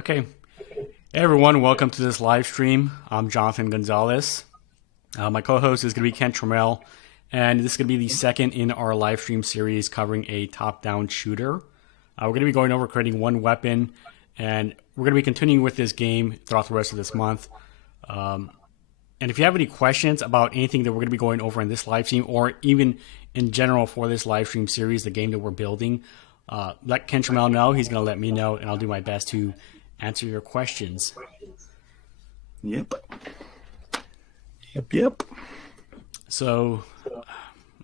Okay. Hey everyone, welcome to this live stream. I'm Jonathan Gonzalez. My co-host is going to be Ken Trammell, and this is going to be the second in our live stream series covering a top-down shooter. We're going to be going over creating one weapon, and we're going to be continuing with this game throughout the rest of this month. And if you have any questions about anything that we're going to be going over in this live stream, or even in general for this live stream series, the game that we're building, let Ken Trammell know. He's going to let me know, and I'll do my best to answer your questions. Yep. Yep. So,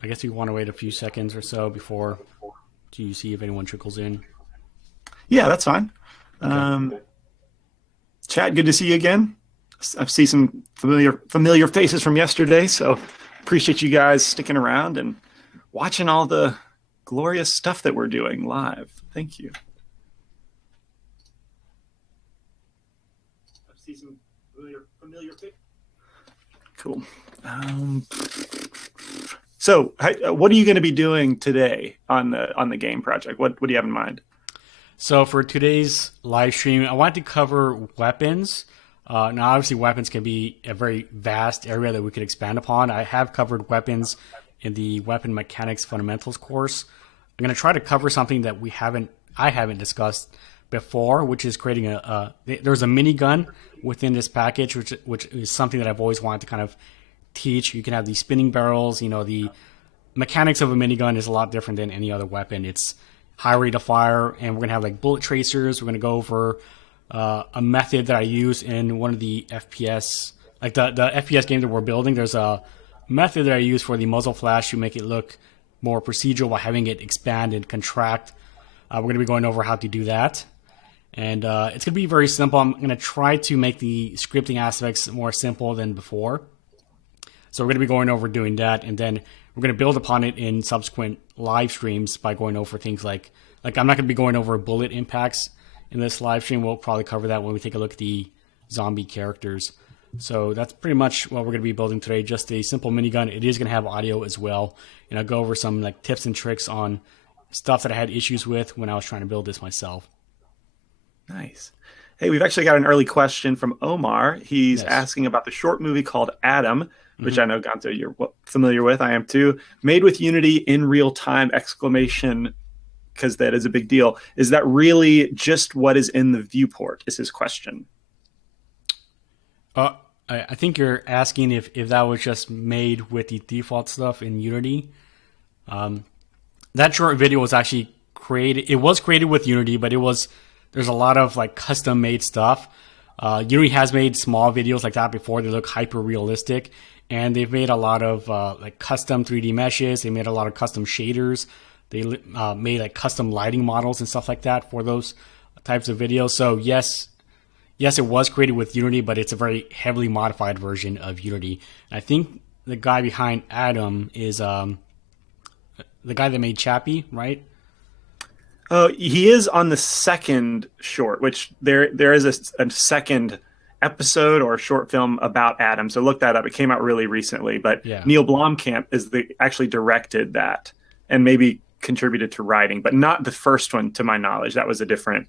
I guess we want to wait a few seconds or so before you see if anyone trickles in. Yeah, that's fine. Okay. Chat, good to see you again. I see some familiar faces from yesterday, so appreciate you guys sticking around and watching all the glorious stuff that we're doing live. Thank you. I see some familiar faces. Cool. So, what are you going to be doing today on the game project? What do you have in mind? So for today's live stream, I wanted to cover weapons. Now, obviously, weapons can be a very vast area that we could expand upon. I have covered weapons in the Weapon Mechanics Fundamentals course. I'm going to try to cover something that I haven't discussed before, which is creating there's a minigun within this package, which is something that I've always wanted to kind of teach. You can have these spinning barrels. The mechanics of a minigun is a lot different than any other weapon. It's high rate of fire, and we're going to have like bullet tracers. We're going to go over a method that I use in one of the FPS, like the FPS game that we're building. There's a method that I use for the muzzle flash to make it look more procedural by having it expand and contract. We're going to be going over how to do that. And it's going to be very simple. I'm going to try to make the scripting aspects more simple than before. So we're going to be going over doing that, and then we're going to build upon it in subsequent live streams by going over things like I'm not going to be going over bullet impacts in this live stream. We'll probably cover that when we take a look at the zombie characters. So that's pretty much what we're going to be building today, just a simple minigun. It is going to have audio as well, and I'll go over some like tips and tricks on stuff that I had issues with when I was trying to build this myself. Nice. Hey, we've actually got an early question from Omar. He's Yes. asking about the short movie called Adam, which I know, Gonzo, you're familiar with. I am too. Made with Unity in real time, exclamation, because that is a big deal. Is that really just what is in the viewport, is his question. I think you're asking if that was just made with the default stuff in Unity. That short video was actually created. It was created with Unity, but there's a lot of like custom made stuff. Unity has made small videos like that before. They look hyper realistic, and they've made a lot of like custom 3D meshes. They made a lot of custom shaders. They made like custom lighting models and stuff like that for those types of videos. So yes, it was created with Unity, but it's a very heavily modified version of Unity. And I think the guy behind Adam is the guy that made Chappie, right? Oh, he is on the second short, which there is a second episode or short film about Adam. So look that up. It came out really recently, but Yeah. Neil Blomkamp actually directed that and maybe contributed to writing, but not the first one to my knowledge. That was a different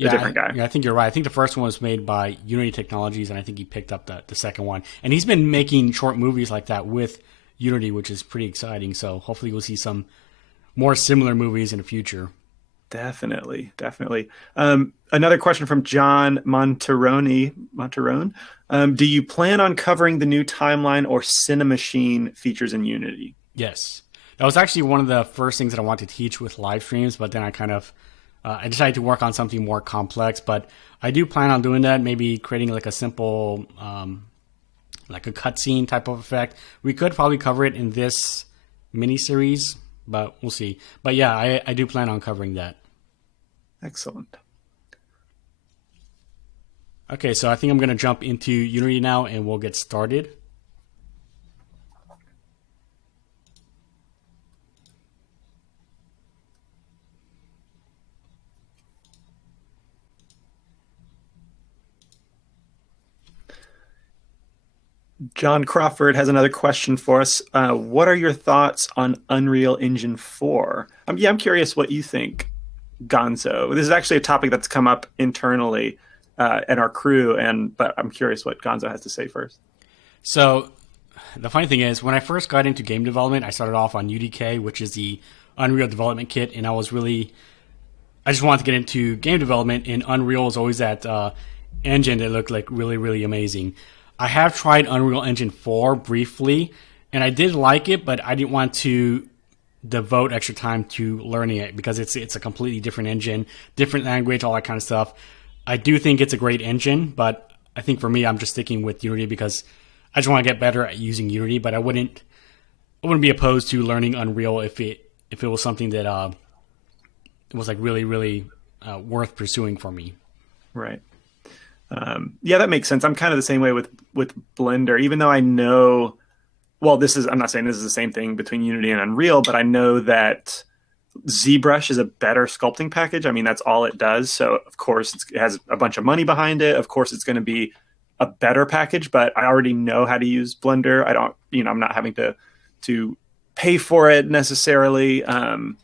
guy. Yeah, I think you're right. I think the first one was made by Unity Technologies, and I think he picked up the second one. And he's been making short movies like that with Unity, which is pretty exciting. So hopefully we'll see some more similar movies in the future. Definitely. Another question from John Monterone. Do you plan on covering the new timeline or Cinemachine features in Unity? Yes. That was actually one of the first things that I wanted to teach with live streams, but then I decided to work on something more complex. But I do plan on doing that, maybe creating like a simple, like a cutscene type of effect. We could probably cover it in this mini-series, but we'll see. But yeah, I do plan on covering that. Excellent. Okay, so I think I'm going to jump into Unity now, and we'll get started. John Crawford has another question for us. What are your thoughts on Unreal Engine 4? I'm curious what you think, Gonzo. This is actually a topic that's come up internally and our crew. But I'm curious what Gonzo has to say first. So the funny thing is, when I first got into game development, I started off on UDK, which is the Unreal Development Kit, and I just wanted to get into game development, and Unreal is always that engine that looked like really, really amazing. I have tried Unreal Engine 4 briefly, and I did like it, but I didn't want to devote extra time to learning it because it's a completely different engine, different language, all that kind of stuff. I do think it's a great engine, but I think for me, I'm just sticking with Unity because I just want to get better at using Unity. But I wouldn't be opposed to learning Unreal if it was something that was like really, really worth pursuing for me. Right. Yeah, that makes sense. I'm kind of the same way with Blender, even though I know, well, I'm not saying this is the same thing between Unity and Unreal, but I know that ZBrush is a better sculpting package. I mean, that's all it does. So of course it has a bunch of money behind it. Of course it's going to be a better package, but I already know how to use Blender. I'm not having to pay for it necessarily. And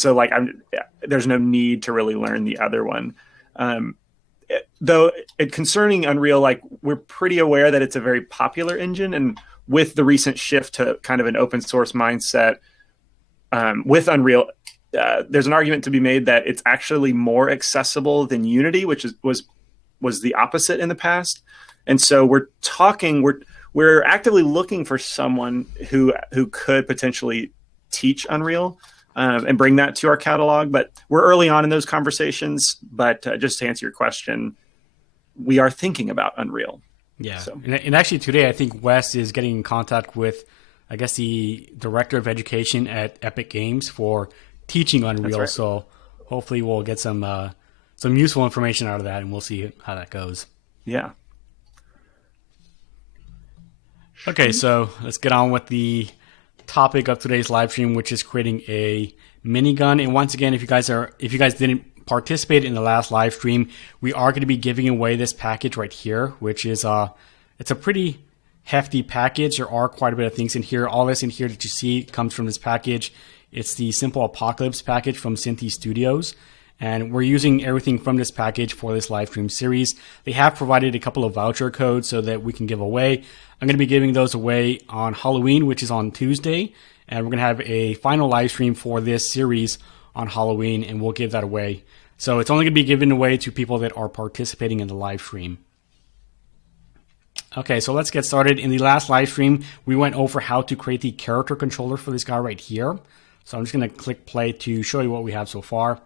so there's no need to really learn the other one. Though concerning Unreal, we're pretty aware that it's a very popular engine, and with the recent shift to kind of an open source mindset with Unreal, there's an argument to be made that it's actually more accessible than Unity, which was the opposite in the past. And so we're actively looking for someone who could potentially teach Unreal and bring that to our catalog. But we're early on in those conversations. But just to answer your question, we are thinking about Unreal. Yeah. So. And actually today, I think Wes is getting in contact with, I guess, the director of education at Epic Games for teaching Unreal. Right. So hopefully we'll get some useful information out of that, and we'll see how that goes. Yeah. Okay, so let's get on with the topic of today's live stream, which is creating a minigun. And once again, if you guys didn't participate in the last live stream, we are going to be giving away this package right here, which is it's a pretty hefty package. There are quite a bit of things in here. All this in here that you see comes from this package. It's the Simple Apocalypse package from Synthi Studios, and we're using everything from this package for this live stream series. They have provided a couple of voucher codes so that we can give away. I'm going to be giving those away on Halloween, which is on Tuesday, and we're going to have a final live stream for this series on Halloween, and we'll give that away. So it's only going to be given away to people that are participating in the live stream. Okay, so let's get started. In the last live stream, we went over how to create the character controller for this guy right here. So I'm just going to click play to show you what we have so far.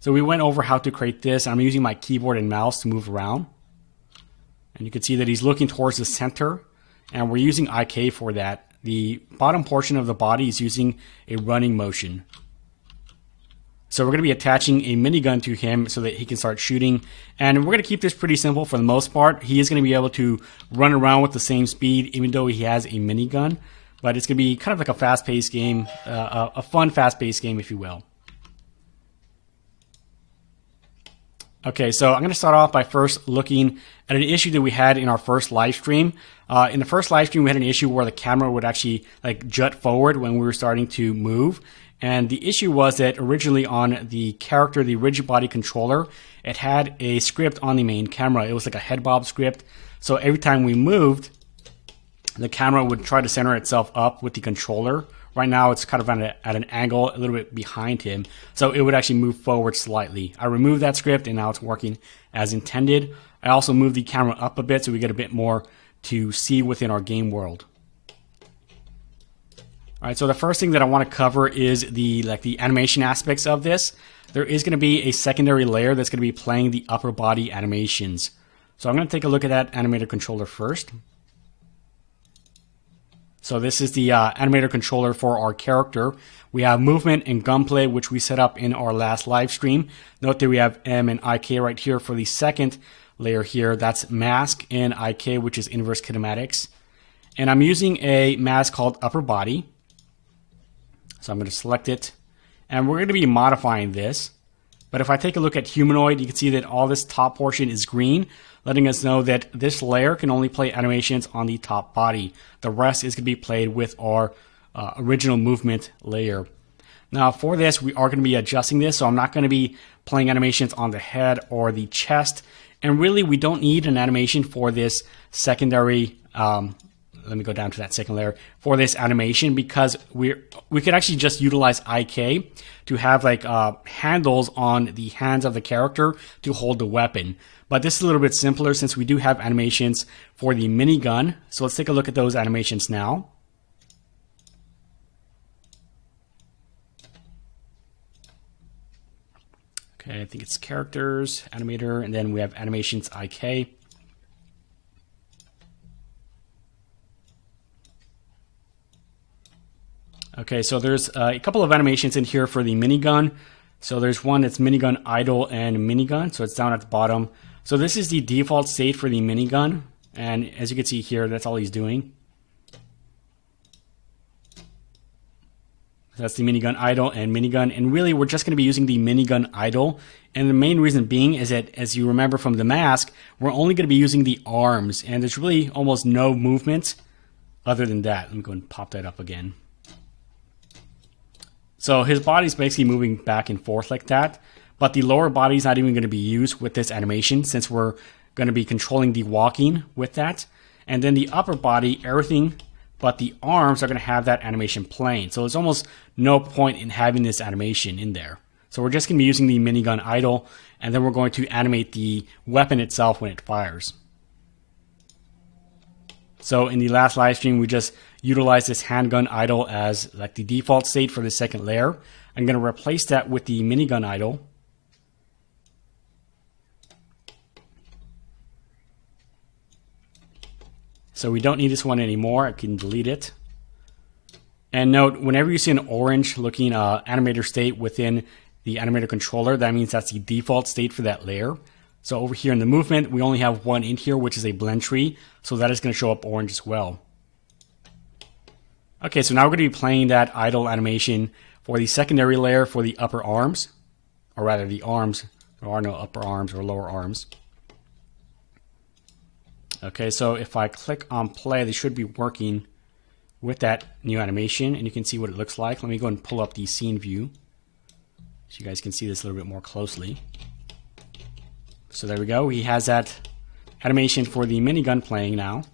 So we went over how to create this. I'm using my keyboard and mouse to move around. And you can see that he's looking towards the center, and we're using IK for that. The bottom portion of the body is using a running motion. So we're going to be attaching a minigun to him so that he can start shooting. And we're going to keep this pretty simple for the most part. He is going to be able to run around with the same speed even though he has a minigun. But it's going to be kind of like a fast-paced game, a fun fast-paced game, if you will. Okay, so I'm going to start off by first looking at an issue that we had in our first live stream. In the first live stream, we had an issue where the camera would actually jut forward when we were starting to move. And the issue was that originally on the character, the rigid body controller, it had a script on the main camera. It was like a head bob script. So every time we moved, the camera would try to center itself up with the controller. Right now, it's kind of at an angle a little bit behind him. So it would actually move forward slightly. I removed that script, and now it's working as intended. I also moved the camera up a bit so we get a bit more to see within our game world. All right, so the first thing that I want to cover is the animation aspects of this. There is going to be a secondary layer that's going to be playing the upper body animations. So I'm going to take a look at that animator controller first. So this is the animator controller for our character. We have movement and gunplay, which we set up in our last live stream. Note that we have M and IK right here for the second layer here. That's mask and IK, which is inverse kinematics. And I'm using a mask called upper body. So I'm going to select it, and we're going to be modifying this. But if I take a look at humanoid, you can see that all this top portion is green, letting us know that this layer can only play animations on the top body. The rest is going to be played with our original movement layer. Now for this, we are going to be adjusting this, so I'm not going to be playing animations on the head or the chest. And really, we don't need an animation for this secondary, let me go down to that second layer, for this animation, because we could actually just utilize IK to have like handles on the hands of the character to hold the weapon. But this is a little bit simpler since we do have animations for the minigun. So let's take a look at those animations now. Okay, I think it's characters, animator, and then we have animations IK. Okay, so there's a couple of animations in here for the minigun. So there's one that's minigun idle and minigun, so it's down at the bottom. So this is the default state for the minigun, and as you can see here, that's all he's doing. That's the minigun idle and minigun, and really we're just going to be using the minigun idle, and the main reason being is that, as you remember from the mask, we're only going to be using the arms, and there's really almost no movement other than that. Let me go and pop that up again. So his body's basically moving back and forth like that, but the lower body's not even going to be used with this animation since we're going to be controlling the walking with that, and then the upper body, everything but the arms are going to have that animation playing. So there's almost no point in having this animation in there. So we're just going to be using the minigun idle, and then we're going to animate the weapon itself when it fires. So in the last live stream, we just utilized this handgun idle as like the default state for the second layer. I'm going to replace that with the minigun idle. So we don't need this one anymore. I can delete it. And note, whenever you see an orange looking animator state within the animator controller, that means that's the default state for that layer. So over here in the movement, we only have one in here, which is a blend tree. So that is going to show up orange as well. Okay, so now we're going to be playing that idle animation for the secondary layer for the upper arms. Or rather, the arms. There are no upper arms or lower arms. Okay, so if I click on play, they should be working with that new animation, and you can see what it looks like. Let me go and pull up the scene view so you guys can see this a little bit more closely. So there we go. He has that animation for the minigun playing now.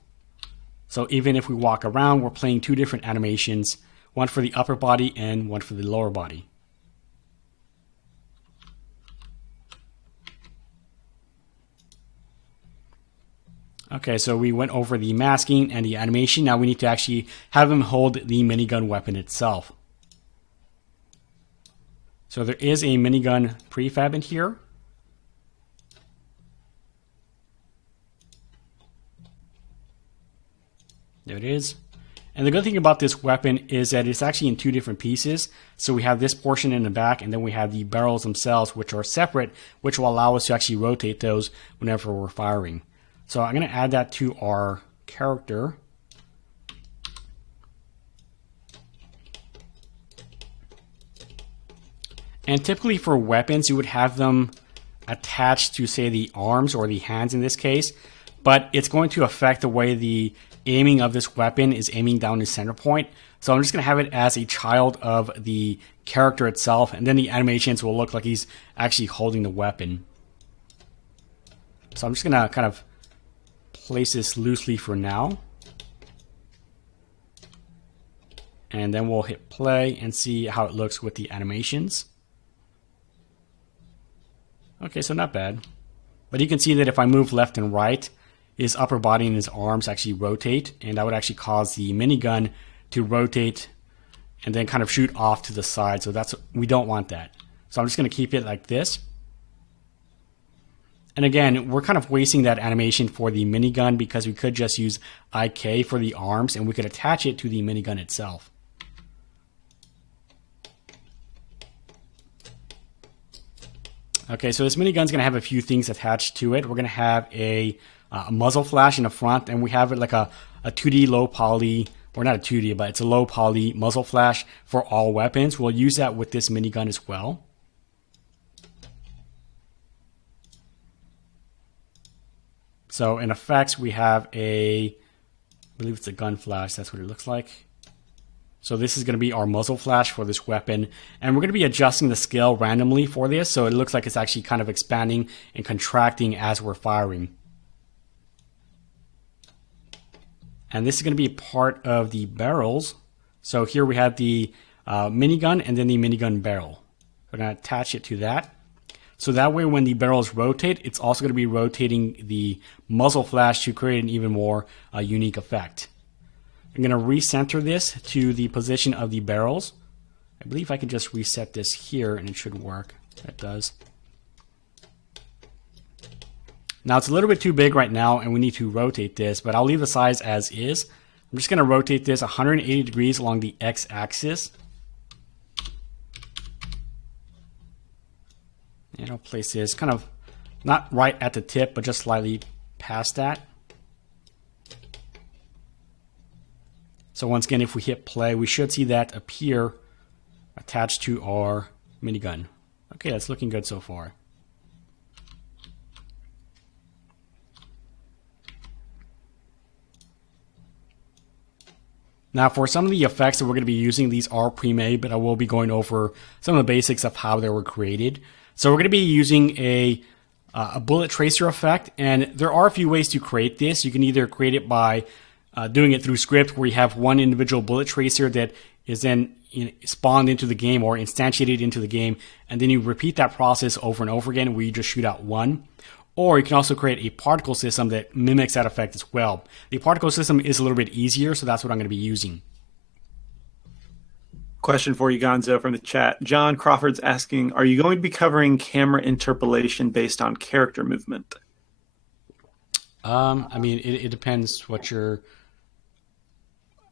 So even if we walk around, we're playing two different animations, one for the upper body and one for the lower body. Okay, so we went over the masking and the animation. Now we need to actually have him hold the minigun weapon itself. So there is a minigun prefab in here. There it is. And the good thing about this weapon is that it's actually in two different pieces. So we have this portion in the back, and then we have the barrels themselves, which are separate, which will allow us to actually rotate those whenever we're firing. So I'm going to add that to our character. And typically for weapons, you would have them attached to, say, the arms or the hands in this case, but it's going to affect the way the aiming of this weapon is aiming down the center point. So I'm just going to have it as a child of the character itself, and then the animations will look like he's actually holding the weapon. So I'm just going to kind of place this loosely for now. And then we'll hit play and see how it looks with the animations. Okay, so not bad. But you can see that if I move left and right, his upper body and his arms actually rotate, and that would actually cause the minigun to rotate and then kind of shoot off to the side. So we don't want that. So I'm just going to keep it like this. And again, we're kind of wasting that animation for the minigun because we could just use IK for the arms and we could attach it to the minigun itself. Okay, so this minigun's going to have a few things attached to it. We're going to have a muzzle flash in the front, and we have it like a 2D low poly, or not a 2D, but it's a low poly muzzle flash for all weapons. We'll use that with this minigun as well. So in effects, we have I believe it's a gun flash. That's what it looks like. So this is going to be our muzzle flash for this weapon. And we're going to be adjusting the scale randomly for this. So it looks like it's actually kind of expanding and contracting as we're firing. And this is going to be part of the barrels. So here we have the minigun and then the minigun barrel. We're going to attach it to that. So that way when the barrels rotate, it's also going to be rotating the muzzle flash to create an even more unique effect. I'm going to recenter this to the position of the barrels. I believe I can just reset this here and it should work. That does. Now it's a little bit too big right now and we need to rotate this, but I'll leave the size as is. I'm just going to rotate this 180 degrees along the x-axis. And I'll place this kind of not right at the tip, but just slightly past that. So once again, if we hit play, we should see that appear attached to our minigun. Okay, that's looking good so far. Now for some of the effects that we're going to be using, these are pre-made, but I will be going over some of the basics of how they were created. So we're going to be using a bullet tracer effect, and there are a few ways to create this. You can either create it by doing it through script, where you have one individual bullet tracer that is then spawned into the game or instantiated into the game, and then you repeat that process over and over again where you just shoot out one. Or you can also create a particle system that mimics that effect as well. The particle system is a little bit easier, so that's what I'm going to be using. Question for you, Gonzo, from the chat. John Crawford's asking, are you going to be covering camera interpolation based on character movement? I mean, it depends what you're...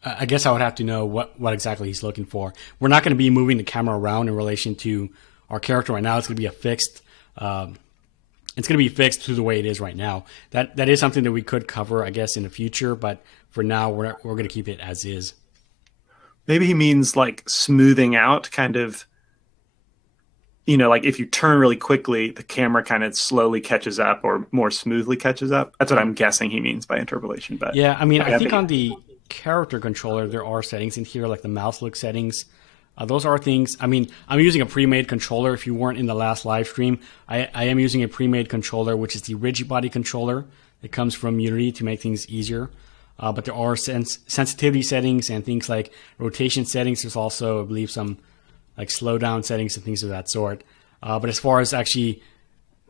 I guess I would have to know what exactly he's looking for. We're not going to be moving the camera around in relation to our character right now. It's going to be a fixed... it's going to be fixed to the way it is right now. That is something that we could cover, I guess, in the future. But for now, we're going to keep it as is. Maybe he means like smoothing out, kind of, like if you turn really quickly, the camera kind of slowly catches up or more smoothly catches up. That's what I'm guessing he means by interpolation. But yeah, I mean, I think on the character controller, there are settings in here, like the mouse look settings. Those are things, I mean, I'm using a pre-made controller. If you weren't in the last live stream, I am using a pre-made controller, which is the rigid body controller. It comes from Unity to make things easier. But there are sensitivity settings and things like rotation settings. There's also, I believe, some like slowdown settings and things of that sort. But as far as actually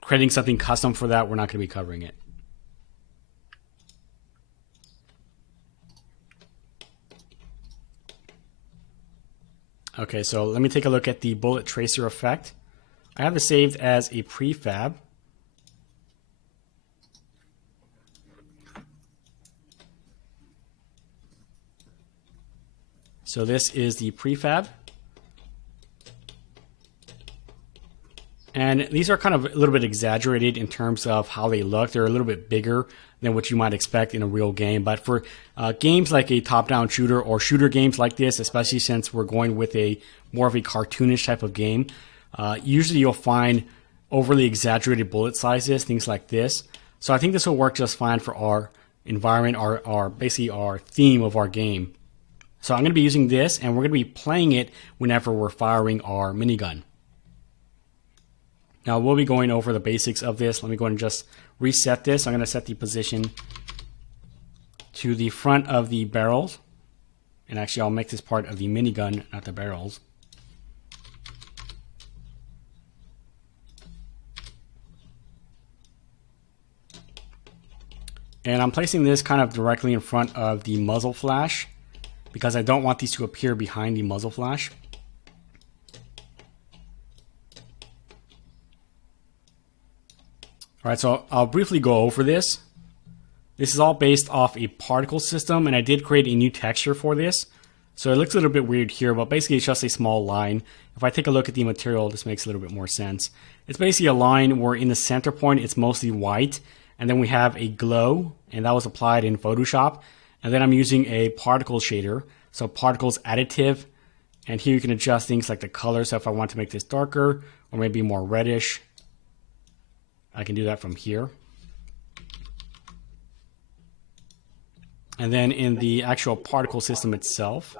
creating something custom for that, we're not going to be covering it. Okay, so let me take a look at the bullet tracer effect. I have it saved as a prefab. So this is the prefab. And these are kind of a little bit exaggerated in terms of how they look. They're a little bit bigger than what you might expect in a real game. But for games like a top-down shooter or shooter games like this, especially since we're going with a more of a cartoonish type of game, usually you'll find overly exaggerated bullet sizes, things like this. So I think this will work just fine for our environment, our basically our theme of our game. So I'm going to be using this, and we're going to be playing it whenever we're firing our minigun. Now we'll be going over the basics of this. Let me go ahead and just reset this. I'm going to set the position to the front of the barrels. And actually I'll make this part of the minigun, not the barrels. And I'm placing this kind of directly in front of the muzzle flash because I don't want these to appear behind the muzzle flash. All right, so I'll briefly go over this. This is all based off a particle system, and I did create a new texture for this. So it looks a little bit weird here, but basically it's just a small line. If I take a look at the material, this makes a little bit more sense. It's basically a line where in the center point, it's mostly white, and then we have a glow, and that was applied in Photoshop. And then I'm using a particle shader, so particles additive, and here you can adjust things like the color. So if I want to make this darker or maybe more reddish, I can do that from here. And then in the actual particle system itself,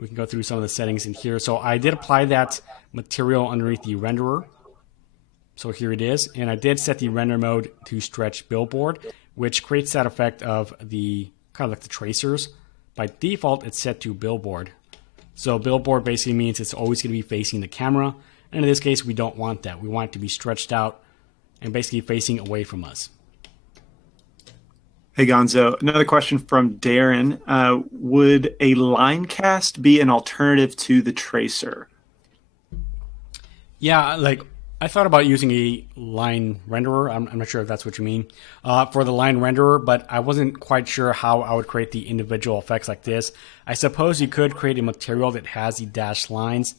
We can go through some of the settings in here. So I did apply that material underneath the renderer. So here it is. And I did set the render mode to stretch billboard, which creates that effect of the kind of like the tracers. By default, it's set to billboard. So billboard basically means it's always going to be facing the camera. And in this case, we don't want that. We want it to be stretched out and basically facing away from us. Hey Gonzo, another question from Darren. Would a line cast be an alternative to the tracer? Yeah, like I thought about using a line renderer. I'm not sure if that's what you mean for the line renderer, but I wasn't quite sure how I would create the individual effects like this. I suppose you could create a material that has the dashed lines,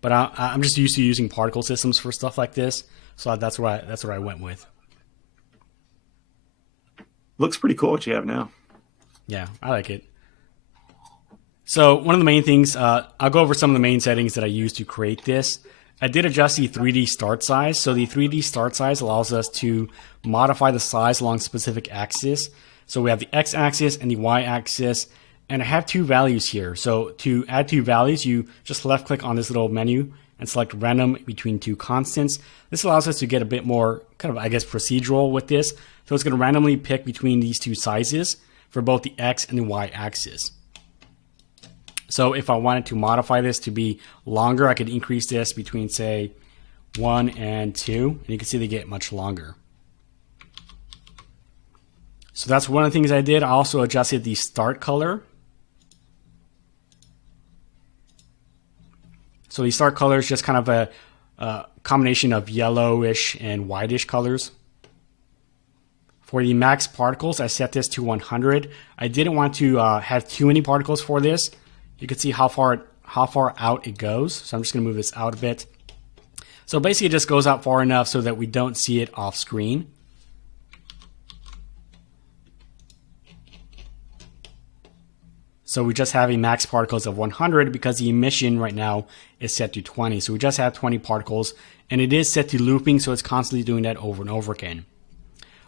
but I'm just used to using particle systems for stuff like this, so that's what I went with. Looks pretty cool what you have now. Yeah, I like it. So one of the main things, I'll go over some of the main settings that I use to create this. I did adjust the 3D start size. So the 3D start size allows us to modify the size along specific axes. So we have the x-axis and the y-axis, and I have two values here. So to add two values, you just left click on this little menu and select random between two constants. This allows us to get a bit more kind of, I guess, procedural with this. So it's going to randomly pick between these two sizes for both the x and the y axis. So if I wanted to modify this to be longer, I could increase this between, say, 1 and 2. And you can see they get much longer. So that's one of the things I did. I also adjusted the start color. So the start color is just kind of a combination of yellowish and whitish colors. For the max particles, I set this to 100. I didn't want to have too many particles for this. You can see how far out it goes. So I'm just going to move this out a bit. So basically it just goes out far enough so that we don't see it off screen. So we just have a max particles of 100 because the emission right now is set to 20. So we just have 20 particles, and it is set to looping, so it's constantly doing that over and over again.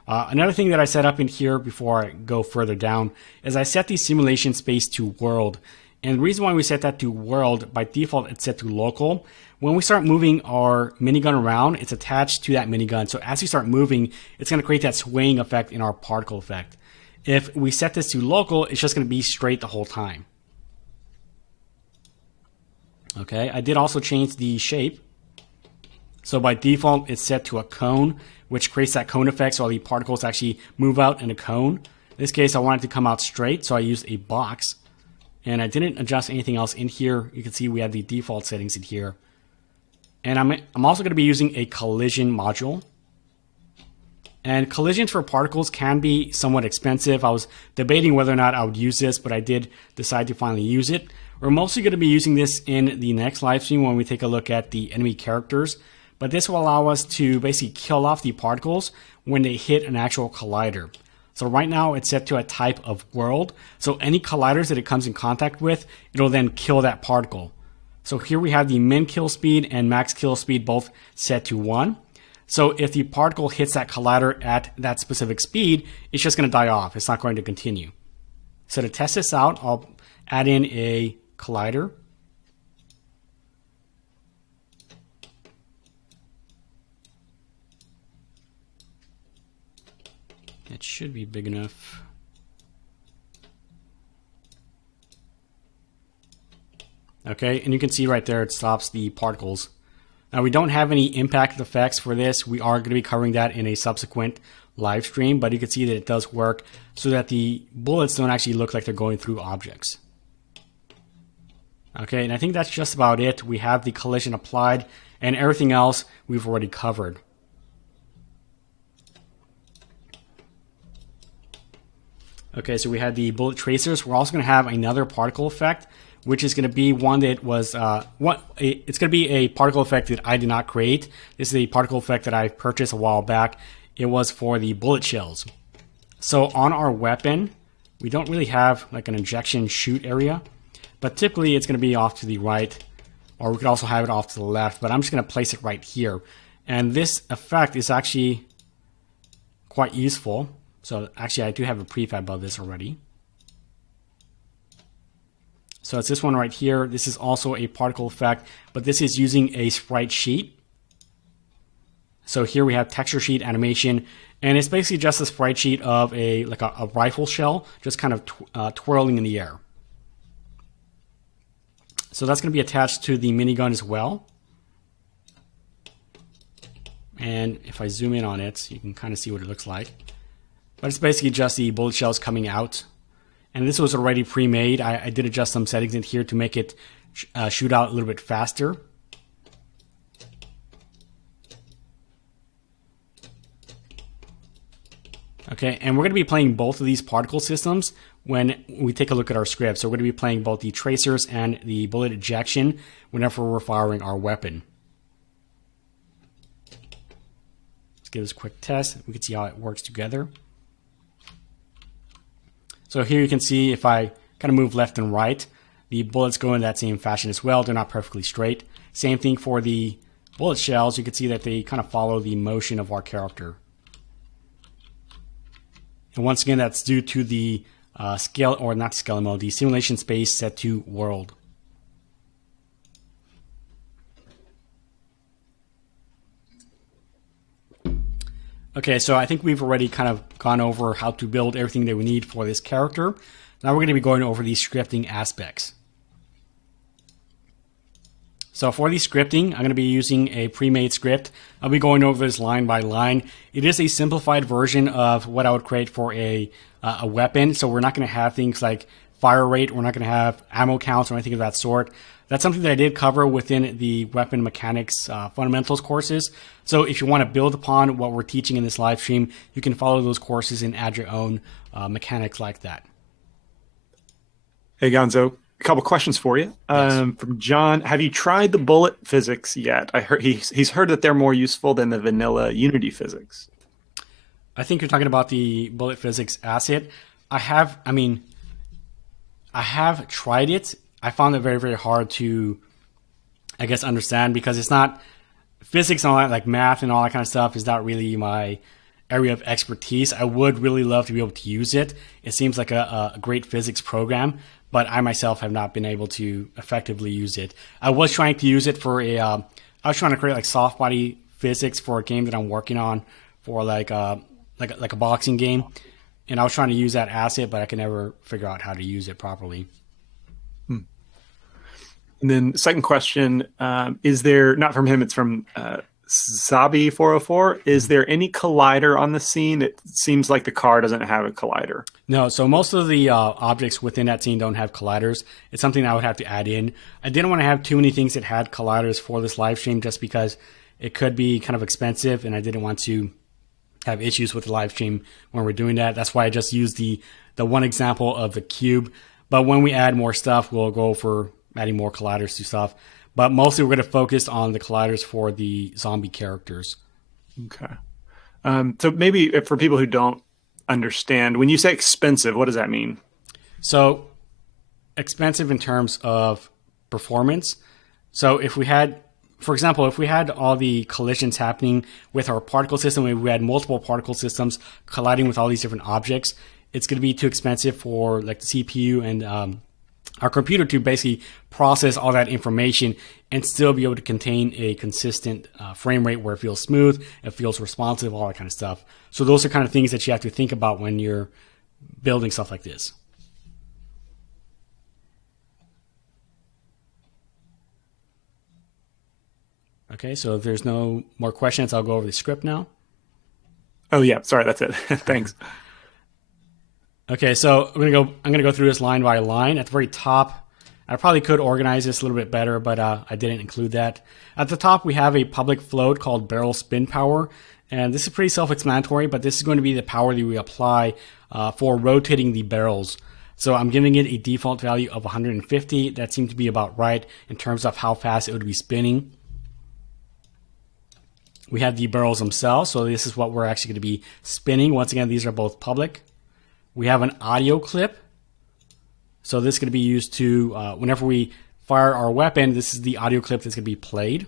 Another thing that I set up in here before I go further down is I set the simulation space to world. And the reason why we set that to world, by default it's set to local. When we start moving our minigun around, it's attached to that minigun. So as we start moving, it's going to create that swaying effect in our particle effect. If we set this to local, it's just going to be straight the whole time. Okay, I did also change the shape. So by default, it's set to a cone, which creates that cone effect so all the particles actually move out in a cone. In this case, I want it to come out straight, so I used a box. And I didn't adjust anything else in here. You can see we have the default settings in here. And I'm also going to be using a collision module. And collisions for particles can be somewhat expensive. I was debating whether or not I would use this, but I did decide to finally use it. We're mostly going to be using this in the next live stream when we take a look at the enemy characters. But this will allow us to basically kill off the particles when they hit an actual collider. So right now it's set to a type of world. So any colliders that it comes in contact with, it'll then kill that particle. So here we have the min kill speed and max kill speed both set to 1. So if the particle hits that collider at that specific speed, it's just going to die off. It's not going to continue. So to test this out, I'll add in a collider. It should be big enough. Okay, and you can see right there it stops the particles. Now we don't have any impact effects for this. We are going to be covering that in a subsequent live stream, but you can see that it does work so that the bullets don't actually look like they're going through objects. Okay, and I think that's just about it. We have the collision applied, and everything else we've already covered. Okay, so we had the bullet tracers. We're also going to have another particle effect, which is going to be one that was, it's going to be a particle effect that I did not create. This is a particle effect that I purchased a while back. It was for the bullet shells. So on our weapon, we don't really have like an injection shoot area, but typically it's going to be off to the right, or we could also have it off to the left, but I'm just going to place it right here. And this effect is actually quite useful. So actually I do have a prefab of this already. So it's this one right here. This is also a particle effect, but this is using a sprite sheet. So here we have texture sheet animation, and it's basically just a sprite sheet of a rifle shell, just kind of twirling in the air. So that's going to be attached to the minigun as well. And if I zoom in on it, you can kind of see what it looks like. But it's basically just the bullet shells coming out. And this was already pre-made. I did adjust some settings in here to make it shoot out a little bit faster. Okay, and we're going to be playing both of these particle systems when we take a look at our script. So we're going to be playing both the tracers and the bullet ejection whenever we're firing our weapon. Let's give this a quick test. We can see how it works together. So here you can see if I kind of move left and right, the bullets go in that same fashion as well. They're not perfectly straight. Same thing for the bullet shells. You can see that they kind of follow the motion of our character. And once again, that's due to the scale, or not scale mode, the simulation space set to world. Okay, so I think we've already kind of gone over how to build everything that we need for this character. Now we're going to be going over the scripting aspects. So for the scripting, I'm going to be using a pre-made script. I'll be going over this line by line. It is a simplified version of what I would create for a weapon. So we're not going to have things like fire rate. We're not going to have ammo counts or anything of that sort. That's something that I did cover within the weapon mechanics fundamentals courses. So if you want to build upon what we're teaching in this live stream, you can follow those courses and add your own mechanics like that. Hey, Gonzo, a couple questions for you. Yes. From John, have you tried the bullet physics yet? I heard he's heard that they're more useful than the vanilla Unity physics. I think you're talking about the bullet physics asset. I have tried it. I found it very, very hard to, I guess, understand, because it's not physics and all that, like math and all that kind of stuff is not really my area of expertise. I would really love to be able to use it. It seems like a great physics program, but I myself have not been able to effectively use it. I was trying to use it for I was trying to create like soft body physics for a game that I'm working on for like a boxing game. And I was trying to use that asset, but I could never figure out how to use it properly. And then second question, is there, not from him, it's from Zabi404, is there any collider on the scene? It seems like the car doesn't have a collider. No, so most of the objects within that scene don't have colliders. It's something I would have to add in. I didn't want to have too many things that had colliders for this live stream just because it could be kind of expensive, and I didn't want to have issues with the live stream when we're doing that. That's why I just used the one example of the cube. But when we add more stuff, we'll go for adding more colliders to stuff. But mostly we're going to focus on the colliders for the zombie characters. Okay. So maybe for people who don't understand, when you say expensive, what does that mean? So expensive in terms of performance. So if we had, for example, if we had all the collisions happening with our particle system, if we had multiple particle systems colliding with all these different objects, it's going to be too expensive for like the CPU and our computer to basically process all that information and still be able to contain a consistent frame rate where it feels smooth, it feels responsive, all that kind of stuff. So those are kind of things that you have to think about when you're building stuff like this. Okay, so if there's no more questions, I'll go over the script now. Oh yeah, sorry, that's it. Thanks. Okay, so I'm gonna go through this line by line. At the very top, I probably could organize this a little bit better, but I didn't include that. At the top, we have a public float called barrel spin power, and this is pretty self-explanatory, but this is going to be the power that we apply for rotating the barrels. So I'm giving it a default value of 150. That seemed to be about right in terms of how fast it would be spinning. We have the barrels themselves, so this is what we're actually going to be spinning. Once again, these are both public. We have an audio clip. So this is going to be used to, whenever we fire our weapon, this is the audio clip that's going to be played.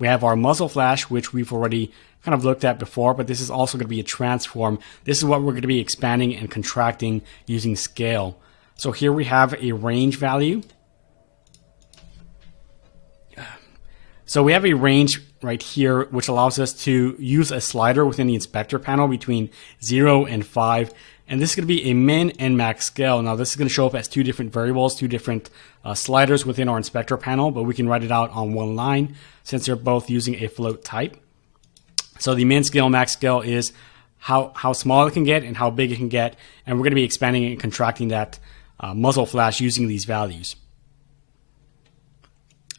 We have our muzzle flash, which we've already kind of looked at before, but this is also going to be a transform. This is what we're going to be expanding and contracting using scale. So here we have a range value. So we have a range right here, which allows us to use a slider within the inspector panel between 0 and 5. And this is going to be a min and max scale. Now this is going to show up as two different variables, two different sliders within our inspector panel, but we can write it out on one line since they're both using a float type. So the min scale, max scale is how small it can get and how big it can get. And we're going to be expanding and contracting that muzzle flash using these values.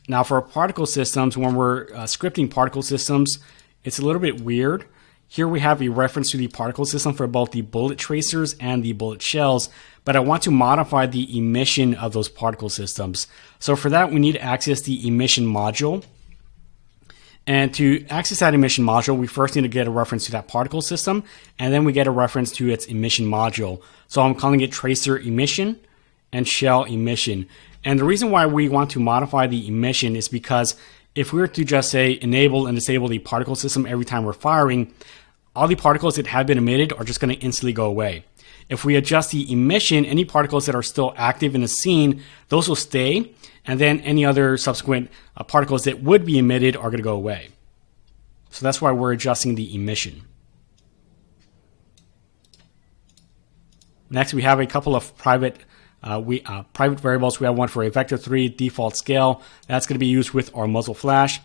Now for particle systems, when we're scripting particle systems, it's a little bit weird. Here we have a reference to the particle system for both the bullet tracers and the bullet shells, but I want to modify the emission of those particle systems. So for that, we need to access the emission module. And to access that emission module, we first need to get a reference to that particle system, and then we get a reference to its emission module. So I'm calling it tracer emission and shell emission. And the reason why we want to modify the emission is because if we were to just say enable and disable the particle system every time we're firing, all the particles that have been emitted are just going to instantly go away. If we adjust the emission, any particles that are still active in the scene, those will stay, and then any other subsequent particles that would be emitted are going to go away. So that's why we're adjusting the emission. Next, we have a couple of private variables. We have one for a vector3 default scale. That's going to be used with our muzzle flash.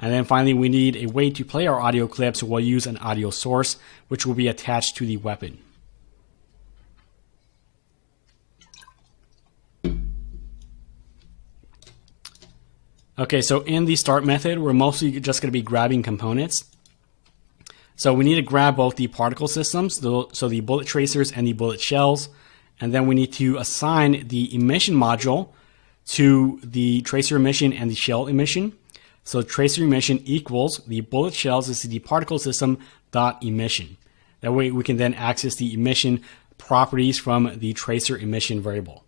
And then finally, we need a way to play our audio clip, so we'll use an audio source, which will be attached to the weapon. Okay, so in the start method, we're mostly just going to be grabbing components. So we need to grab both the particle systems, so the bullet tracers and the bullet shells. And then we need to assign the emission module to the tracer emission and the shell emission. So tracer emission equals the bullet shells is the particle system dot emission. That way we can then access the emission properties from the tracer emission variable.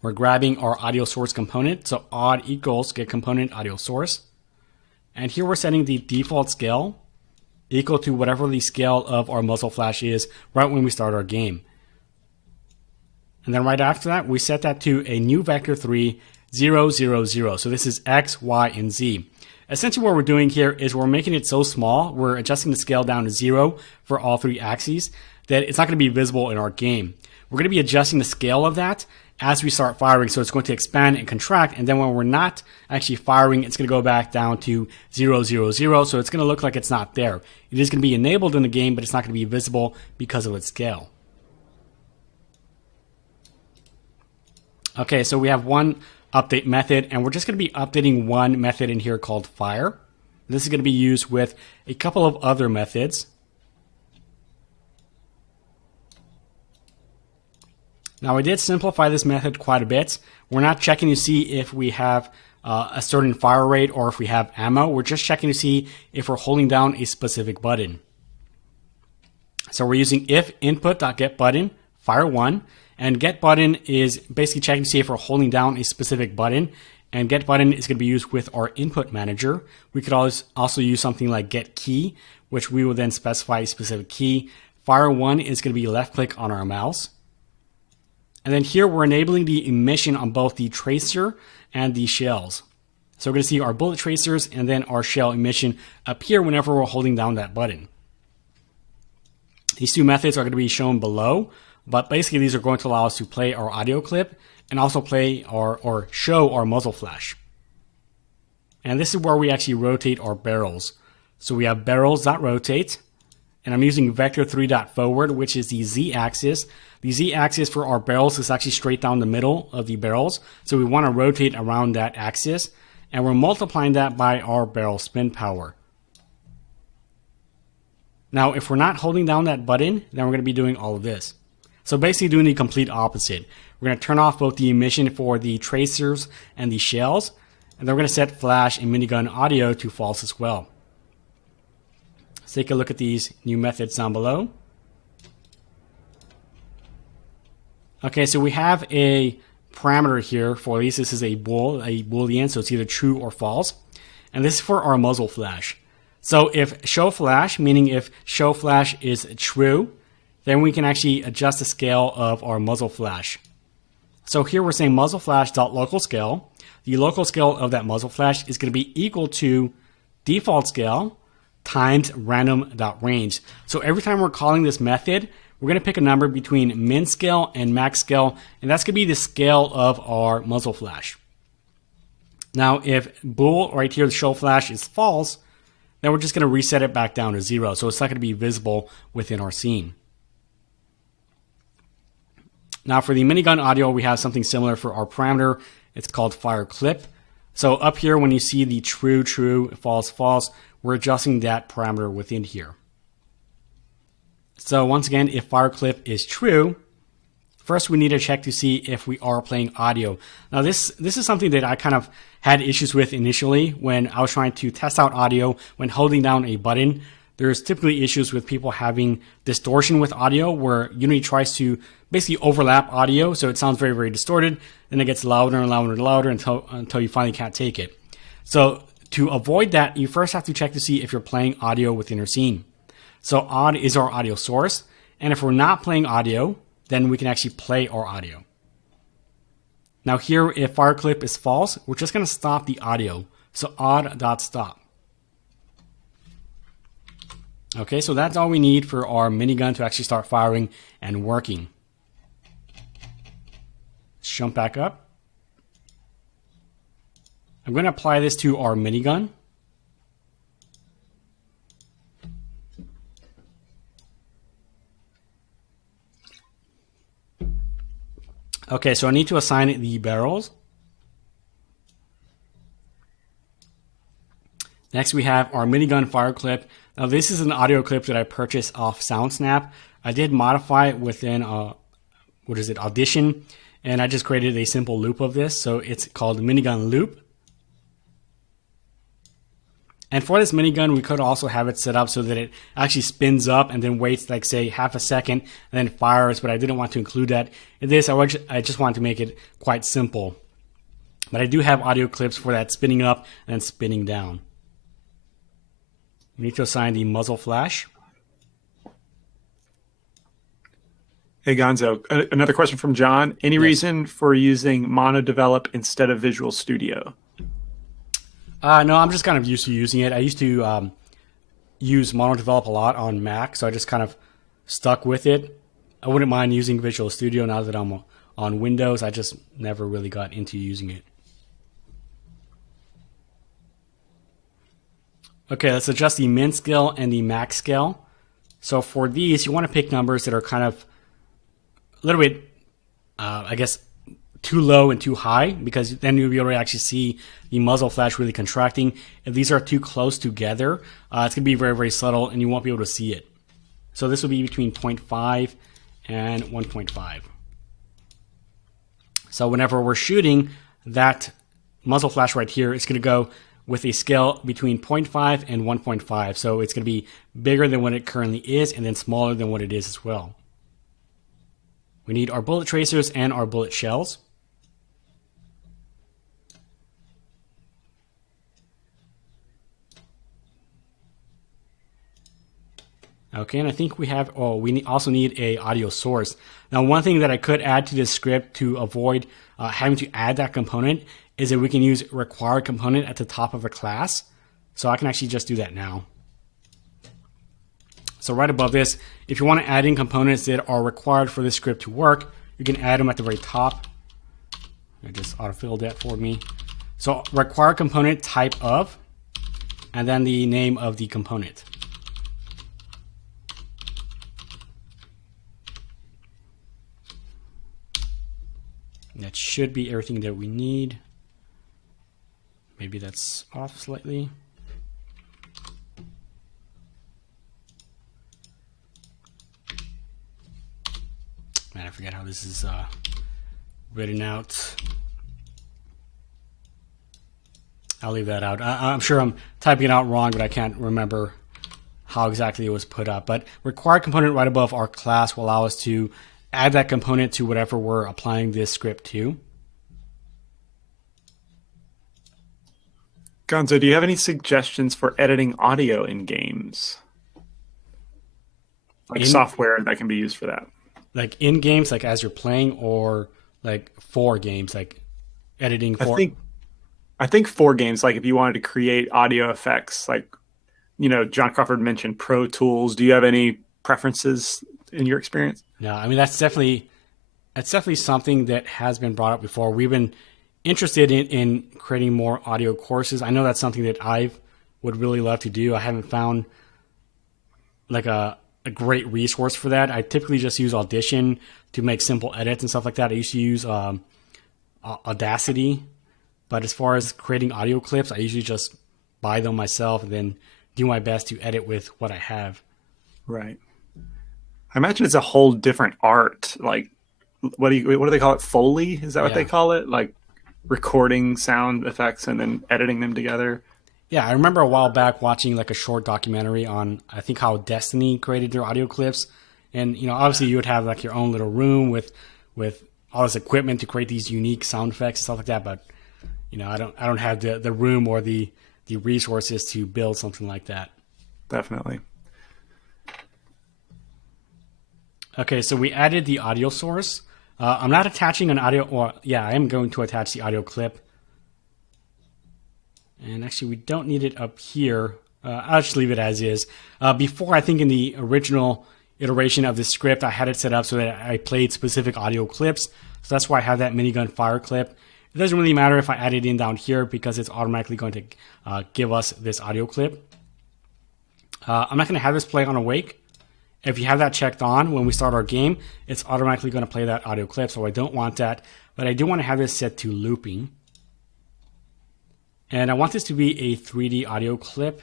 We're grabbing our audio source component. So odd equals get component audio source. And here we're setting the default scale equal to whatever the scale of our muzzle flash is right when we start our game. And then right after that, we set that to a new vector3 0, 0, 0. So this is X, Y, and Z. Essentially what we're doing here is we're making it so small, we're adjusting the scale down to 0 for all three axes, that it's not going to be visible in our game. We're going to be adjusting the scale of that as we start firing, so it's going to expand and contract, and then when we're not actually firing, it's going to go back down to 0, 0, 0, so it's going to look like it's not there. It is going to be enabled in the game, but it's not going to be visible because of its scale. Okay, so we have one update method, and we're just going to be updating one method in here called fire. This is going to be used with a couple of other methods. Now I did simplify this method quite a bit. We're not checking to see if we have a certain fire rate or if we have ammo. We're just checking to see if we're holding down a specific button. So we're using if input.getButton, fire1, and getButton is basically checking to see if we're holding down a specific button, and getButton is going to be used with our input manager. We could also use something like getKey, which we will then specify a specific key. Fire1 is going to be left click on our mouse. And then here we're enabling the emission on both the tracer and the shells. So we're going to see our bullet tracers and then our shell emission appear whenever we're holding down that button. These two methods are going to be shown below, but basically these are going to allow us to play our audio clip and also play or show our muzzle flash. And this is where we actually rotate our barrels. So we have barrels.rotate, and I'm using vector3.forward, which is the z-axis. The z-axis for our barrels is actually straight down the middle of the barrels, so we want to rotate around that axis, and we're multiplying that by our barrel spin power. Now, if we're not holding down that button, then we're going to be doing all of this. So basically doing the complete opposite. We're going to turn off both the emission for the tracers and the shells, and then we're going to set flash and minigun audio to false as well. Let's take a look at these new methods down below. Okay, so we have a parameter here for these. This is a boolean, so it's either true or false. And this is for our muzzle flash. So if show flash, meaning if show flash is true, then we can actually adjust the scale of our muzzle flash. So here we're saying muzzle flash.local scale. The local scale of that muzzle flash is going to be equal to default scale times random.range. So every time we're calling this method, we're going to pick a number between min scale and max scale, and that's going to be the scale of our muzzle flash. Now, if bool right here, the show flash, is false, then we're just going to reset it back down to 0. So it's not going to be visible within our scene. Now for the minigun audio, we have something similar for our parameter. It's called fire clip. So up here, when you see the true, true, false, false, we're adjusting that parameter within here. So once again, if fire clip is true, first we need to check to see if we are playing audio. Now this is something that I kind of had issues with initially when I was trying to test out audio when holding down a button. There's typically issues with people having distortion with audio where Unity tries to basically overlap audio, so it sounds very, very distorted. Then it gets louder and louder and louder until you finally can't take it. So to avoid that, you first have to check to see if you're playing audio within your scene. So odd is our audio source, and if we're not playing audio, then we can actually play our audio. Now here, if fire clip is false, we're just going to stop the audio. So odd.stop. Okay, so that's all we need for our minigun to actually start firing and working. Let's jump back up. I'm going to apply this to our minigun. Okay, so I need to assign the barrels. Next, we have our minigun fire clip. Now, this is an audio clip that I purchased off SoundSnap. I did modify it within, Audition, and I just created a simple loop of this. So it's called minigun loop. And for this minigun, we could also have it set up so that it actually spins up and then waits, like say, half a second and then fires, but I didn't want to include that in this. I just wanted to make it quite simple. But I do have audio clips for that spinning up and spinning down. We need to assign the muzzle flash. Hey, Gonzo, another question from John. Any reason for using MonoDevelop instead of Visual Studio? No, I'm just kind of used to using it. I used to use MonoDevelop a lot on Mac, so I just kind of stuck with it. I wouldn't mind using Visual Studio now that I'm on Windows. I just never really got into using it. Okay, let's adjust the min scale and the max scale. So for these, you want to pick numbers that are kind of a little bit, too low and too high, because then you'll be able to actually see the muzzle flash really contracting. If these are too close together, it's going to be very, very subtle and you won't be able to see it. So this will be between 0.5 and 1.5. So whenever we're shooting, that muzzle flash right here is going to go with a scale between 0.5 and 1.5. So it's going to be bigger than what it currently is and then smaller than what it is as well. We need our bullet tracers and our bullet shells. Okay, and I think we have, we also need a audio source. Now, one thing that I could add to this script to avoid having to add that component is that we can use required component at the top of a class. So I can actually just do that now. So right above this, if you want to add in components that are required for this script to work, you can add them at the very top. I just autofilled that for me. So required component type of, and then the name of the component. That should be everything that we need. Maybe that's off slightly. Man, I forget how this is written out. I'll leave that out. I'm sure I'm typing it out wrong, but I can't remember how exactly it was put up. But required component right above our class will allow us to add that component to whatever we're applying this script to. Gonzo, do you have any suggestions for editing audio in games? like software that can be used for that. Like in games, like as you're playing, or like for games, like editing I for. think I think for games, like if you wanted to create audio effects, like John Crawford mentioned Pro Tools. Do you have any preferences in your experience? No, I mean that's definitely something that has been brought up before. We've been interested in creating more audio courses. I know that's something that I would really love to do. I haven't found like a great resource for that. I typically just use Audition to make simple edits and stuff like that. I used to use Audacity, but as far as creating audio clips, I usually just buy them myself and then do my best to edit with what I have. Right. I imagine it's a whole different art. Like, what do they call it? Foley? Is that what they Yeah. call it? Like recording sound effects and then editing them together. Yeah, I remember a while back watching like a short documentary on I think how Destiny created their audio clips, and obviously you would have like your own little room with all this equipment to create these unique sound effects and stuff like that. But I don't have the room or the resources to build something like that. Definitely. Okay, so we added the audio source. I'm not attaching an audio, or yeah, I am going to attach the audio clip. And actually, we don't need it up here. I'll just leave it as is. Before, I think in the original iteration of the script, I had it set up so that I played specific audio clips. So that's why I have that minigun fire clip. It doesn't really matter if I add it in down here because it's automatically going to give us this audio clip. I'm not going to have this play on awake. If you have that checked on when we start our game, it's automatically going to play that audio clip. So I don't want that. But I do want to have this set to looping. And I want this to be a 3D audio clip.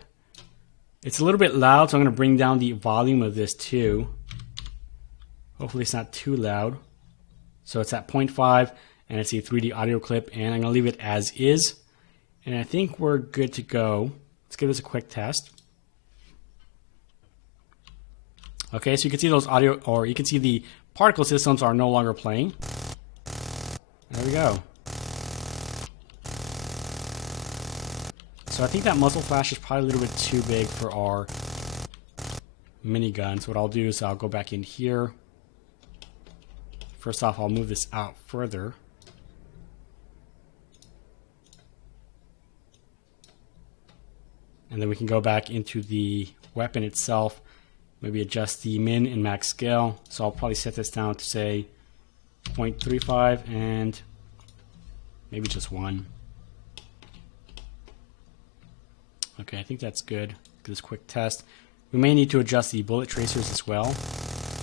It's a little bit loud, so I'm going to bring down the volume of this too. Hopefully it's not too loud. So it's at 0.5, and it's a 3D audio clip, and I'm going to leave it as is. And I think we're good to go. Let's give this a quick test. Okay, so you can see those audio, or you can see the particle systems are no longer playing. There we go. So I think that muzzle flash is probably a little bit too big for our minigun. So what I'll do is I'll go back in here. First off, I'll move this out further. And then we can go back into the weapon itself. Maybe adjust the min and max scale. So I'll probably set this down to say 0.35 and maybe just 1. Okay, I think that's good. Do this quick test. We may need to adjust the bullet tracers as well.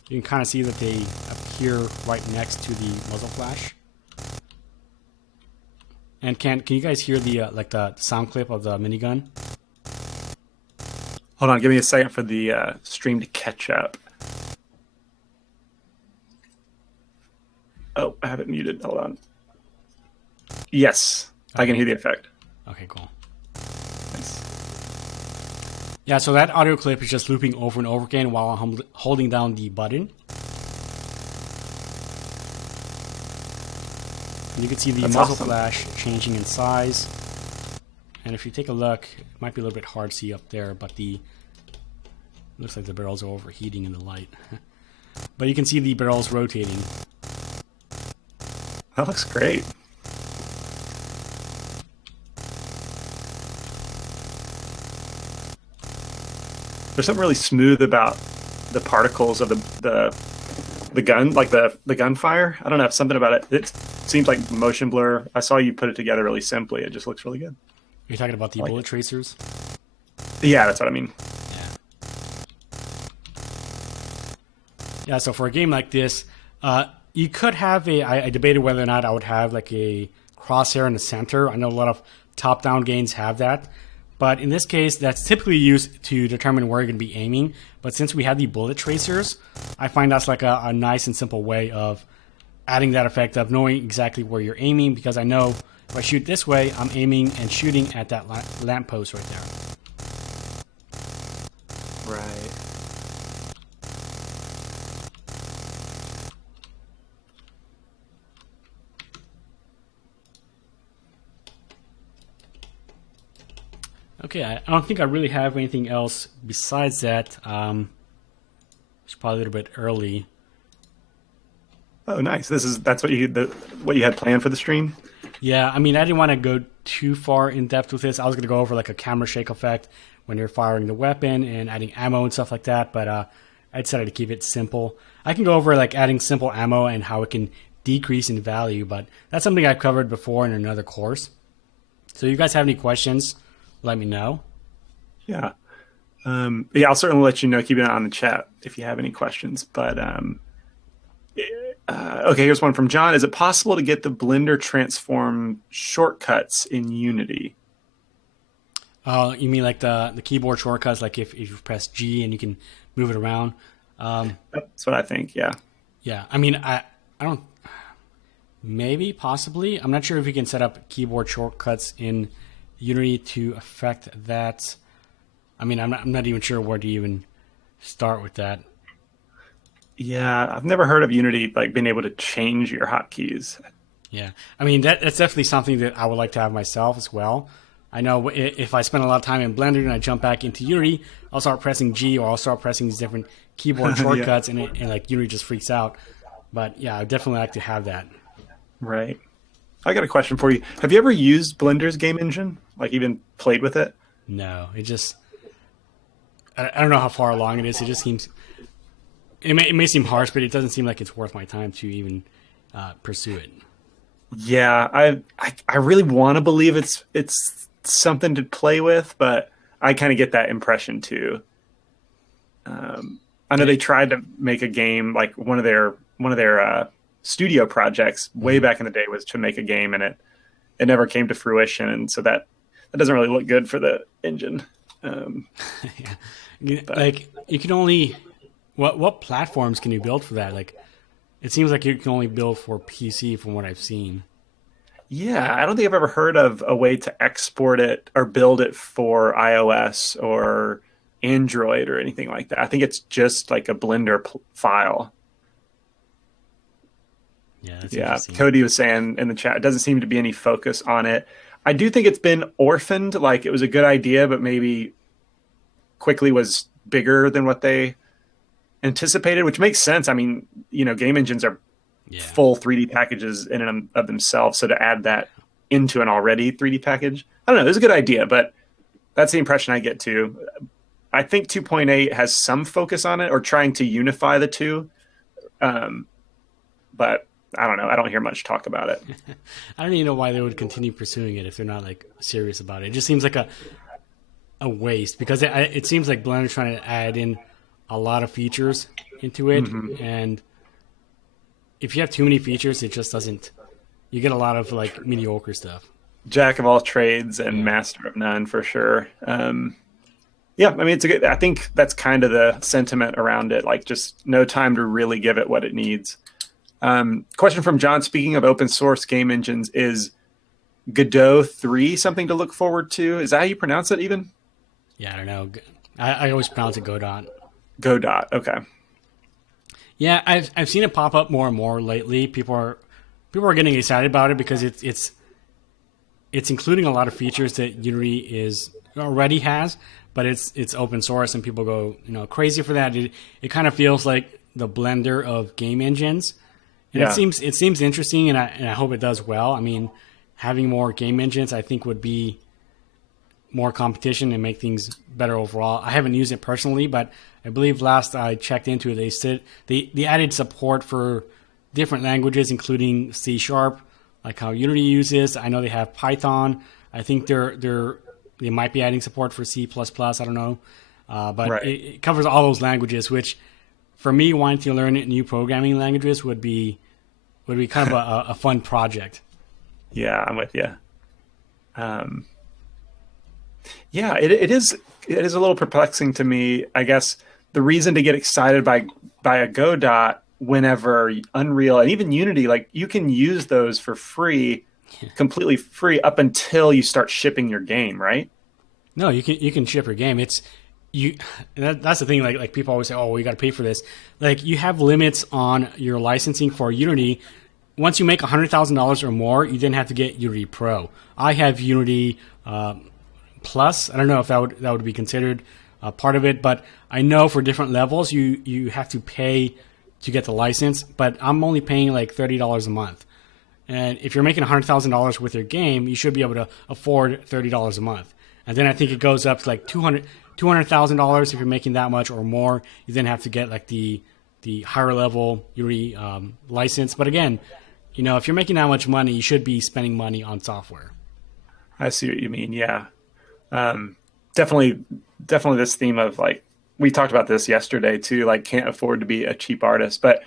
You can kind of see that they appear right next to the muzzle flash. And can you guys hear the like the sound clip of the minigun? Hold on, give me a second for the stream to catch up. Oh, I have it muted. Hold on. Yes, I can hear the effect. Okay, cool. Nice. Yeah, so that audio clip is just looping over and over again while I'm holding down the button. And you can see the That's muzzle awesome. flash changing in size. And if you take a look, it might be a little bit hard to see up there, but looks like the barrels are overheating in the light. But you can see the barrels rotating. That looks great. There's something really smooth about the particles of the gun, like the gunfire. I don't know, something about it. It seems like motion blur. I saw you put it together really simply. It just looks really good. You're talking about the Like bullet it. tracers? Yeah, that's what I mean. Yeah. Yeah, so for a game like this, you could have I debated whether or not I would have like a crosshair in the center. I know a lot of top-down games have that. But in this case, that's typically used to determine where you're going to be aiming. But since we have the bullet tracers, I find that's like a nice and simple way of adding that effect of knowing exactly where you're aiming, because I know if I shoot this way, I'm aiming and shooting at that lamppost right there. Right. Okay, I don't think I really have anything else besides that. Should probably a little bit early. Oh, nice. That's what you had planned for the stream. Yeah, I mean, I didn't want to go too far in depth with this. I was going to go over like a camera shake effect when you're firing the weapon and adding ammo and stuff like that, but I decided to keep it simple. I can go over like adding simple ammo and how it can decrease in value, but that's something I've covered before in another course. So if you guys have any questions, let me know. Yeah. Yeah, I'll certainly let you know, keep it on the chat if you have any questions. But okay, here's one from John. Is it possible to get the Blender transform shortcuts in Unity? You mean like the keyboard shortcuts, like if you press G and you can move it around? That's what I think, yeah. Yeah, I mean, I don't, maybe, possibly. I'm not sure if you can set up keyboard shortcuts in Unity to affect that. I mean, I'm not even sure where to even start with that. Yeah, I've never heard of Unity like being able to change your hotkeys. Yeah, I mean, that's definitely something that I would like to have myself as well. I know if I spend a lot of time in Blender and I jump back into Unity, I'll start pressing G or I'll start pressing these different keyboard shortcuts and like Unity just freaks out. But yeah, I'd definitely like to have that. Right. I got a question for you. Have you ever used Blender's game engine? Like even played with it? No, it just, I don't know how far along it is. It just seems, it may seem harsh, but it doesn't seem like it's worth my time to even pursue it. Yeah, I really want to believe it's something to play with, but I kind of get that impression too. I know they tried to make a game, like one of their studio projects way back in the day was to make a game, and it never came to fruition, and so that doesn't really look good for the engine. Yeah. Like you can only what platforms can you build for that? Like it seems like you can only build for PC from what I've seen. Yeah, I don't think I've ever heard of a way to export it or build it for iOS or Android or anything like that. I think it's just like a Blender file. Yeah, that's yeah. interesting. Cody was saying in the chat, it doesn't seem to be any focus on it. I do think it's been orphaned. Like it was a good idea, but maybe quickly was bigger than what they anticipated, which makes sense. I mean, game engines are full 3D packages in and of themselves. So to add that into an already 3D package, I don't know. It was a good idea, but that's the impression I get too. I think 2.8 has some focus on it or trying to unify the two. But I don't know. I don't hear much talk about it. I don't even know why they would continue pursuing it if they're not like serious about it. It just seems like a waste because it seems like Blender's trying to add in a lot of features into it, and if you have too many features, it just doesn't. You get a lot of like mediocre stuff. Jack of all trades and master of none for sure. Yeah, I mean it's a good. I think that's kind of the sentiment around it. Like just no time to really give it what it needs. Question from John. Speaking of open source game engines, is Godot 3 something to look forward to? Is that how you pronounce it even? Yeah, I don't know. I always pronounce it Godot. Godot, okay. Yeah, I've seen it pop up more and more lately. People are getting excited about it because it's including a lot of features that Unity already has, but it's open source and people go crazy for that. It kind of feels like the Blender of game engines. And it seems interesting, and I hope it does well. I mean, having more game engines, I think, would be more competition and make things better overall. I haven't used it personally, but I believe last I checked into it, they said they added support for different languages, including C#, like how Unity uses. I know they have Python. I think they might be adding support for C++. I don't know, but right. it covers all those languages, which for me, wanting to learn new programming languages would be kind of a fun project. Yeah, I'm with you. Yeah, it is a little perplexing to me. I guess the reason to get excited by a Godot whenever Unreal and even Unity, like you can use those for free, completely free up until you start shipping your game, right? No, you can ship your game. That's the thing. Like people always say, oh, well, you got to pay for this. Like you have limits on your licensing for Unity. Once you make $100,000 or more, you then have to get Unity Pro. I have Unity Plus. I don't know if that would be considered part of it. But I know for different levels, you have to pay to get the license. But I'm only paying like $30 a month. And if you're making $100,000 with your game, you should be able to afford $30 a month. And then I think it goes up to like $200,000 if you're making that much or more. You then have to get like the higher level Unity license. But again, if you're making that much money, you should be spending money on software. I see what you mean. Yeah. Definitely this theme of like, we talked about this yesterday too, like can't afford to be a cheap artist, but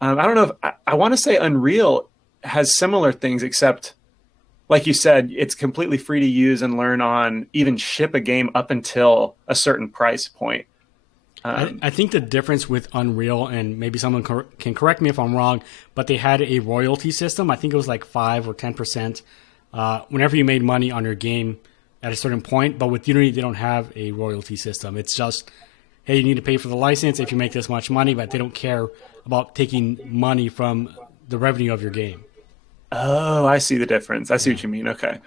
I don't know if I want to say Unreal has similar things, except like you said, it's completely free to use and learn on, even ship a game up until a certain price point. I think the difference with Unreal, and maybe someone can correct me if I'm wrong, but they had a royalty system. I think it was like 5 or 10% whenever you made money on your game at a certain point. But with Unity, they don't have a royalty system. It's just, hey, you need to pay for the license if you make this much money, but they don't care about taking money from the revenue of your game. Oh, I see the difference. I see what you mean. Okay.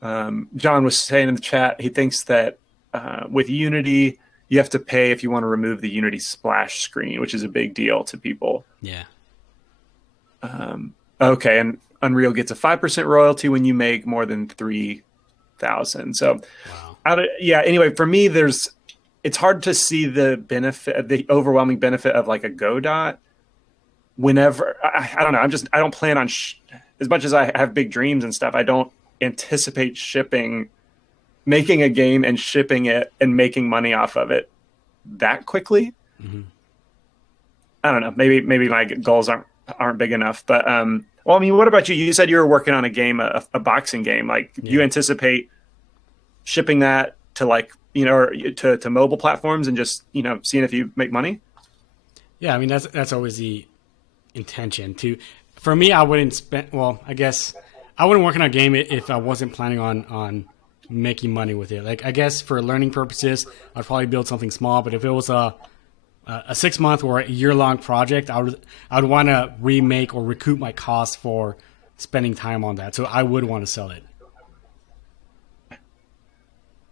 John was saying in the chat, he thinks that with Unity, you have to pay if you want to remove the Unity splash screen, which is a big deal to people. Yeah. Okay, and Unreal gets a 5% royalty when you make more than 3,000. So, wow. Anyway, for me, it's hard to see the overwhelming benefit of like a Godot. Whenever I don't know, I don't plan on as much as I have big dreams and stuff. I don't anticipate making a game and shipping it and making money off of it that quickly. Mm-hmm. I don't know. Maybe my goals aren't big enough. But well, I mean, what about you? You said you were working on a game, a boxing game. Like, do you anticipate shipping that to like or to mobile platforms and just seeing if you make money? Yeah, I mean that's always the intention. For me, I wouldn't spend. Well, I guess I wouldn't work on a game if I wasn't planning on making money with it. Like, I guess for learning purposes, I'd probably build something small. But if it was a 6-month or a year-long project, I would want to remake or recoup my costs for spending time on that. So I would want to sell it.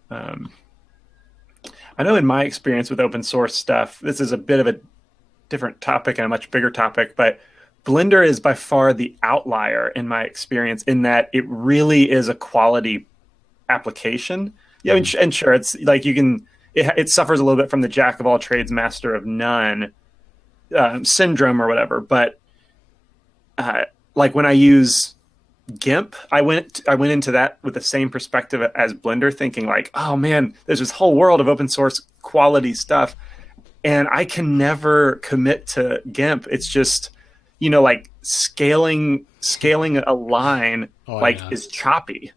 I know in my experience with open source stuff, this is a bit of a different topic and a much bigger topic, but Blender is by far the outlier in my experience in that it really is a quality application. Yeah, and sure, it's like it suffers a little bit from the jack of all trades, master of none syndrome or whatever. But like when I use GIMP, I went into that with the same perspective as Blender, thinking like, oh man, there's this whole world of open source quality stuff, and I can never commit to GIMP. It's just like scaling a line is choppy.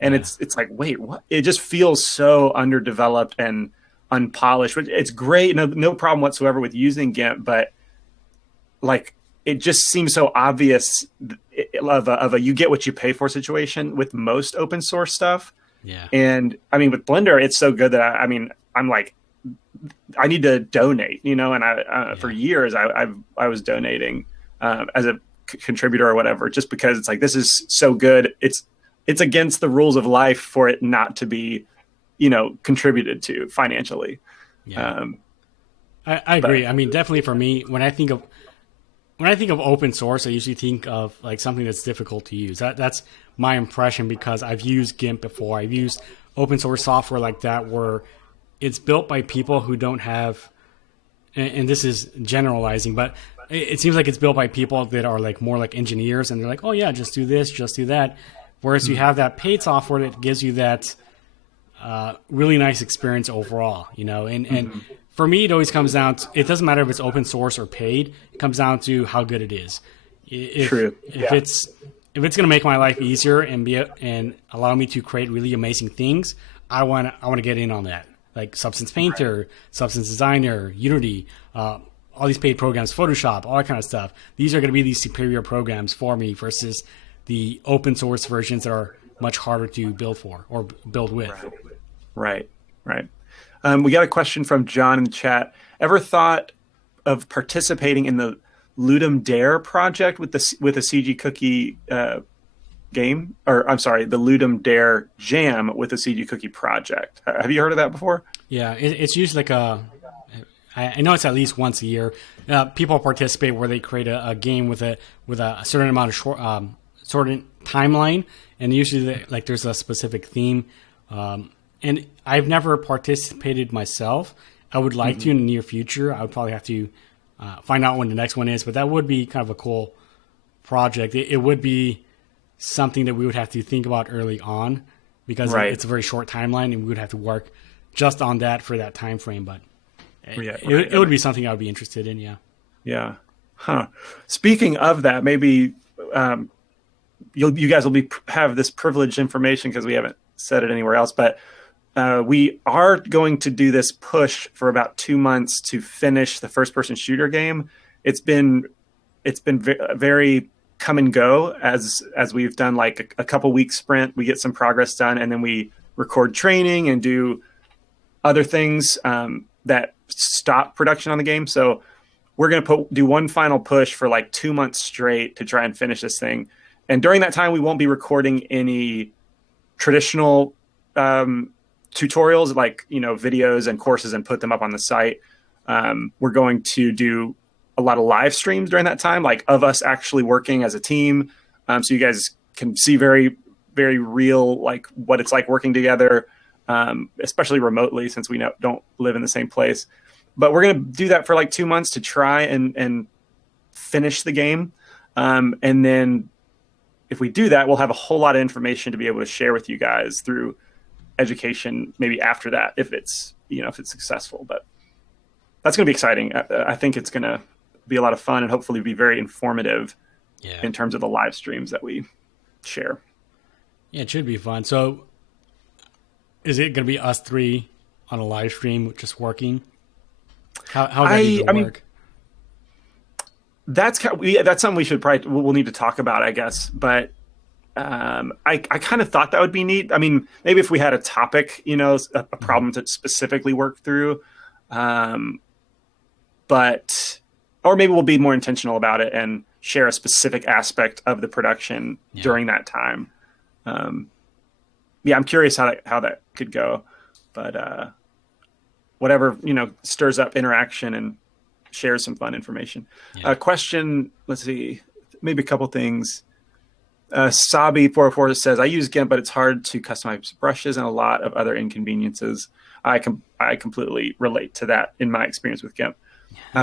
And it's like, wait, what? It just feels so underdeveloped and unpolished. It's great, no problem whatsoever with using GIMP, but like it just seems so obvious of a you get what you pay for situation with most open source stuff. Yeah. And I mean, with Blender, it's so good that I'm like, I need to donate, and for years I was donating as a contributor or whatever, just because it's like, this is so good. It's against the rules of life for it not to be, contributed to financially. Yeah. I agree. I mean, definitely for me, when I think of open source, I usually think of like something that's difficult to use. That's my impression, because I've used GIMP before. I've used open source software like that where it's built by people who don't have, and this is generalizing, but it seems like it's built by people that are like more like engineers, and they're like, oh yeah, just do this, just do that. Whereas you have that paid software that gives you that really nice experience overall, and for me, it always comes down to, it doesn't matter if it's open source or paid. It comes down to how good it is. True. If it's going to make my life easier and allow me to create really amazing things, I want to get in on that. Like Substance Painter, Substance Designer, Unity, all these paid programs, Photoshop, all that kind of stuff. These are going to be these superior programs for me versus the open source versions that are much harder to build for or build with. Right. We got a question from John in the chat. Ever thought of participating in the Ludum Dare project with a CG Cookie game? Or I'm sorry, the Ludum Dare Jam with a CG Cookie project. Have you heard of that before? Yeah, it's usually like I know it's at least once a year. People participate where they create a game with a certain amount of certain timeline, and usually like there's a specific theme. And I've never participated myself. I would like to in the near future. I would probably have to find out when the next one is, but that would be kind of a cool project. It would be something that we would have to think about early on because Right. it's a very short timeline, and we would have to work just on that for that time frame. But Yeah, it would be something I would be interested in. Yeah. Yeah. Huh. Speaking of that, maybe you guys will have this privileged information because we haven't said it anywhere else. But we are going to do this push for about 2 months to finish the first-person shooter game. It's been very come and go as we've done like a couple weeks sprint. We get some progress done, and then we record training and do other things that stop production on the game. So we're going to do one final push for like 2 months straight to try and finish this thing. And during that time, we won't be recording any traditional tutorials like, videos and courses and put them up on the site. We're going to do a lot of live streams during that time, like of us actually working as a team. So you guys can see very, very real, like what it's like working together, especially remotely since we don't live in the same place. But we're going to do that for like 2 months to try and finish the game. And then if we do that, we'll have a whole lot of information to be able to share with you guys through education, maybe after that, if it's successful. But that's going to be exciting. I think it's going to be a lot of fun and hopefully be very informative in terms of the live streams that we share. Yeah, it should be fun. So is it going to be us three on a live stream just working? How does that usually work? That's something we'll need to talk about, I guess. But I kind of thought that would be neat. I mean, maybe if we had a topic, a problem to specifically work through, or maybe we'll be more intentional about it and share a specific aspect of the production during that time. I'm curious how that could go, but whatever, stirs up interaction and shares some fun information. Question, let's see, maybe a couple things. Sabi404 says, I use GIMP, but it's hard to customize brushes and a lot of other inconveniences. I completely relate to that in my experience with GIMP.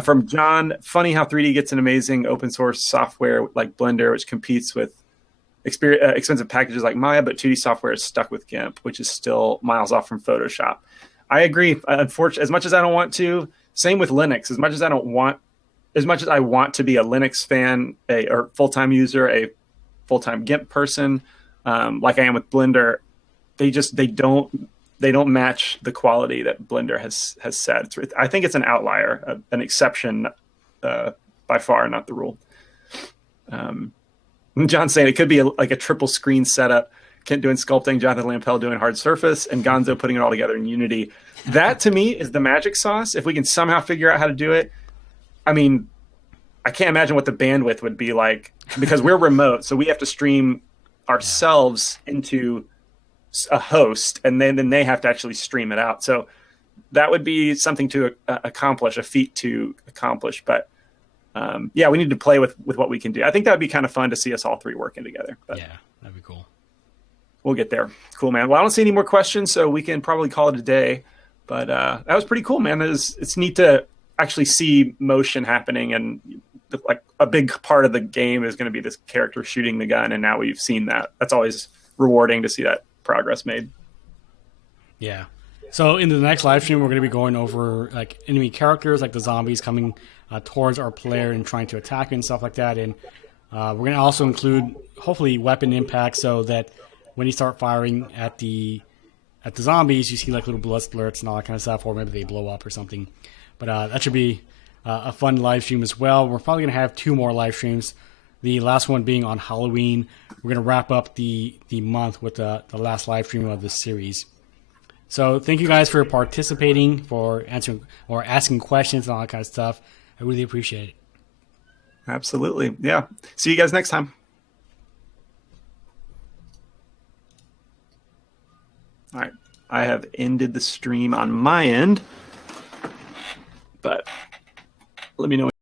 From John, funny how 3D gets an amazing open source software like Blender, which competes with expensive packages like Maya, but 2D software is stuck with GIMP, which is still miles off from Photoshop. I agree. Unfortunately, as much as I don't want to, same with Linux. As much as I want to be a Linux fan, or full-time user, a full-time GIMP person, like I am with Blender, they don't match the quality that Blender has set. I think it's an outlier, an exception, by far, not the rule. John's saying it could be like a triple screen setup. Kent doing sculpting, Jonathan Lampel doing hard surface, and Gonzo putting it all together in Unity. That, to me, is the magic sauce. If we can somehow figure out how to do it, I mean, I can't imagine what the bandwidth would be like, because we're remote, so we have to stream ourselves into a host, and then they have to actually stream it out. So that would be something to accomplish, a feat to accomplish. But we need to play with what we can do. I think that would be kind of fun to see us all three working together. But yeah, that'd be cool. We'll get there. Cool, man. Well, I don't see any more questions, so we can probably call it a day. But that was pretty cool, man. It's neat to actually see motion happening, and like a big part of the game is going to be this character shooting the gun, and now we've seen that. That's always rewarding to see that progress made. Yeah. So in the next live stream, we're going to be going over like enemy characters, like the zombies coming towards our player and trying to attack and stuff like that. And we're going to also include hopefully weapon impact, so that when you start firing at the zombies, you see like little blood splurts and all that kind of stuff, or maybe they blow up or something. But that should be a fun live stream as well. We're probably going to have 2 more live streams. The last one being on Halloween. We're going to wrap up the month with the last live stream of this series. So thank you guys for participating, for answering or asking questions and all that kind of stuff. I really appreciate it. Absolutely. Yeah. See you guys next time. All right. I have ended the stream on my end. But let me know.